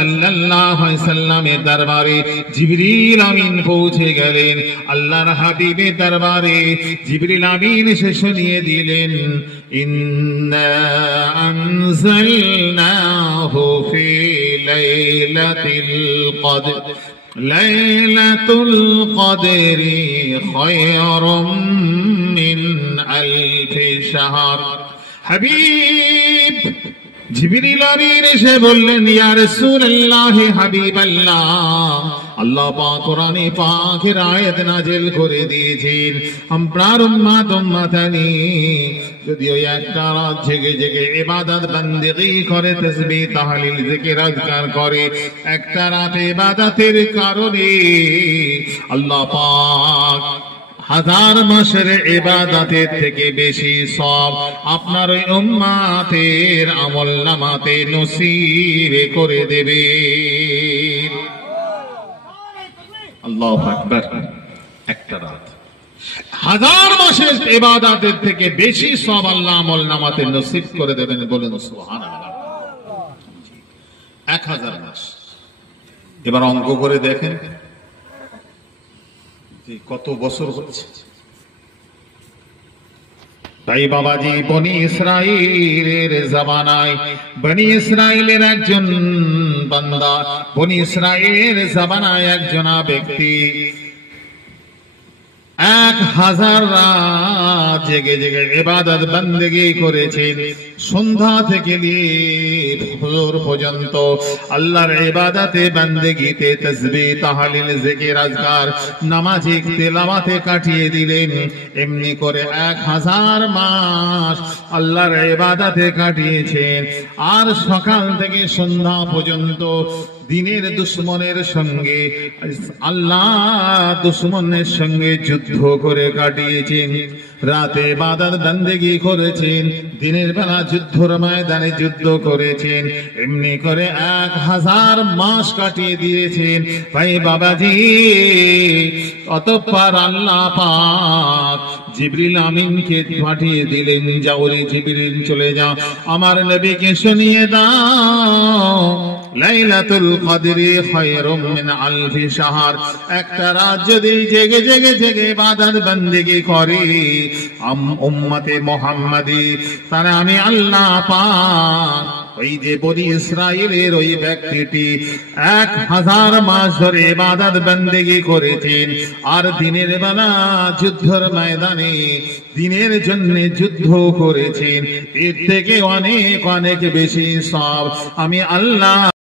সাল্লাল্লাহু আলাইহি সাল্লামের দরবারে জিবরিল আমিন পৌঁছে গেলেন। আল্লাহর হাবিবের দরবারে জিবরিল আমিন এসে শুনিয়ে দিলেন, ইন্না আনজালনাহু ফি লাইলাতিল কদর লাইলাতুল কদরি খায়রুম মিন আলফি শাহর। হাবিব জিবরিল আমিন এসে বললেন, ইয়া রাসূলুল্লাহ, হাবিবাল্লাহ, আল্লাহ পাক কোরআনে পাকের আয়াত নাযিল করে দিয়েছেন, আপনার উম্মতানি যদি ওই একটা রাত জেগে জেগে ইবাদত বান্দেগি করে, তাসবিহ তাহলিল জিকির আজকার করে, একটা রাত ইবাদতের কারণে আল্লাহ পাক হাজার মাসের ইবাদতের থেকে বেশি সওয়াব আপনার ওই উম্মতের আমলনামাতে নসিব করে দেবে। আল্লাহু আকবার। একটা রাত হাজার মাসের ইবাদতের থেকে বেশি সওয়াব আল্লাহ আমলনামাতে নসিব করে দেবেন। বলেন সুবহানাল্লাহ। 1000 মাস। এবার অঙ্ক করে দেখেন কত বছর হচ্ছে। তাই বাবাজি বনি ইসরাইলের জামানায় বনি ইসরাইলের একজন বান্দা, বনি ইসরাইলের জামানায় একজন ব্যক্তি 1000 রাত জেগে জেগে ইবাদত বান্দেগি করেছেন। সন্ধ্যা থেকে নিয়ে ফজর পর্যন্ত আল্লাহর ইবাদতে বান্দেগিতে তাসবিহ তাহলিল জিকির আজকার নামাজে তেলাওয়াতে কাটিয়ে দিলেন। এমনি করে 1000 মাস আল্লাহর ইবাদতে কাটিয়েছেন। আর সকাল থেকে সন্ধ্যা পর্যন্ত দিনের দুশমনের সঙ্গে আল্লাহ দুশমনের সঙ্গে যুদ্ধ করে কাটিয়েছেন। রাতে ইবাদত বান্দেগি করেছেন, দিনের বেলা যুদ্ধের ময়দানে যুদ্ধ করেছেন। এমনি করে 1000 মাস কাটিয়ে দিয়েছেন। ভাই বাবাজি, অতঃপর আল্লাহ পাক জিবরিল আমিনকে পাঠিয়ে দিলেন, যাও রে জিবরিল, চলে যাও, আমার নবীকে শুনিয়ে দাও লাইলাতুল কদরি খায়রুম মিন আলফি শাহর। একটা রাত যদি জেগে জেগে জেগে ইবাদত বান্দেগি করে উম্মতে মুহাম্মাদি, তারা আমি আল্লাহ পাক ওই যে বনি ইসরাইলের ওই ব্যক্তিটি 1000 মাস ধরে ইবাদত বান্দেগি করেছেন, আর দিনের বেলা যুদ্ধের ময়দানে দিনের জন্য যুদ্ধ করেছেন, এর থেকে অনেক অনেক বেশি সওয়াব আমি আল্লাহ